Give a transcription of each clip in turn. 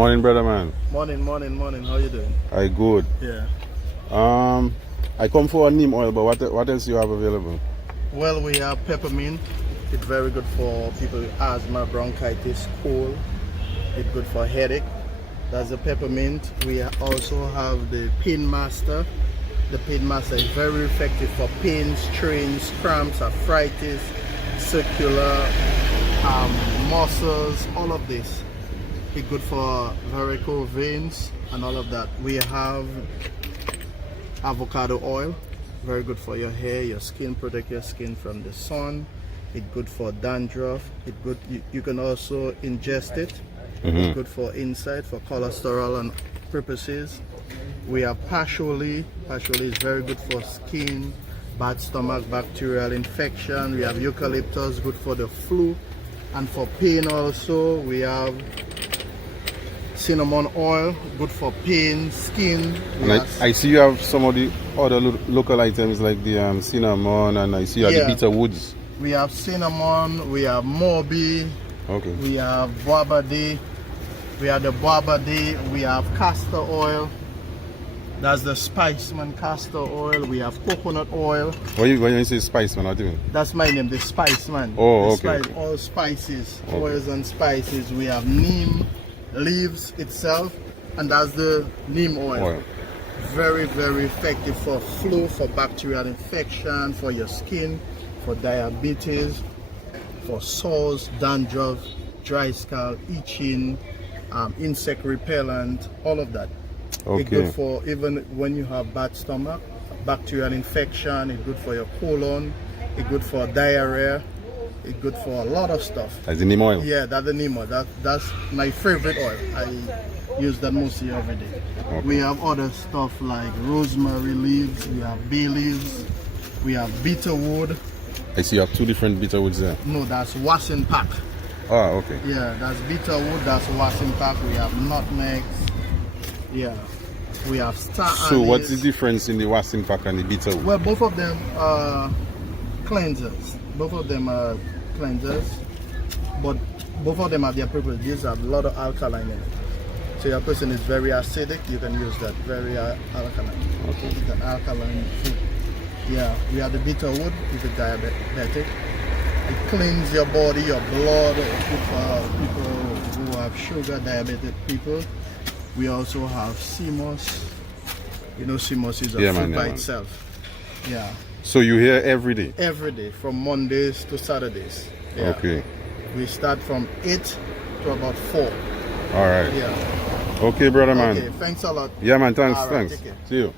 Morning, brother man. Morning. How you doing? I good. Yeah. I come for a neem oil, but what else you have available? Well, we have peppermint. It's very good for people with asthma, bronchitis, cold. It's good for headache. That's the peppermint. We also have the pain master. The pain master is very effective for pains, strains, cramps, arthritis, circular, muscles, all of this. It's good for varicose veins and all of that. We have avocado oil, very good for your hair, your skin, protect your skin from the sun. It's good for dandruff. It's good. You can also ingest it. It's good for inside, for cholesterol and purposes. We have patchouli. Patchouli is very good for skin, bad stomach, bacterial infection. We have eucalyptus, good for the flu and for pain also. We have cinnamon oil, good for pain, skin. And I see you have some of the other local items like the cinnamon, and I see you have the bitter woods. We have cinnamon, we have morbi, okay. We have boabadi, we have the boabadi, we have castor oil. That's the Spiceman castor oil. We have coconut oil. When you say Spiceman, what do you mean? That's my name, the Spiceman. Oh, the okay. All spices, okay. Oils and spices. We have neem leaves itself, and that's the neem oil. Very effective for flu, for bacterial infection, for your skin, for diabetes, for sores, dandruff, dry scalp, itching, insect repellent, all of that. Okay. It's good for even when you have bad stomach, bacterial infection. It's good for your colon. It's good for diarrhea. It's good for a lot of stuff. That's the neem oil? Yeah, that's the neem oil. That's my favorite oil. I use that mostly every day. Okay. We have other stuff like rosemary leaves. We have bay leaves. We have bitter wood. I see you have two different bitter woods there. No, that's wasing pack. Ah, okay. Yeah, that's bitter wood. That's wasing pack. We have nutmegs. Yeah, we have star anise. So what's the difference in the wasing pack and the bitter wood? Well, both of them are cleansers. Both of them are cleansers, but both of them have their purpose. These have a lot of alkaline in it. So your person is very acidic, you can use that. Very alkaline. Okay. It's an alkaline food. Yeah, we have the bitter wood if you're diabetic. It cleans your body, your blood. It's good for people who have sugar, diabetic people. We also have sea moss. You know, sea moss is a food by itself. Yeah. So you here every day? Every day, from Mondays to Saturdays. Yeah. Okay. We start from 8 to about 4. All right. Yeah. Okay, brother man. Okay, thanks a lot. Yeah, man. Thanks. All right, Thanks. take care. See you.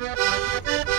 you.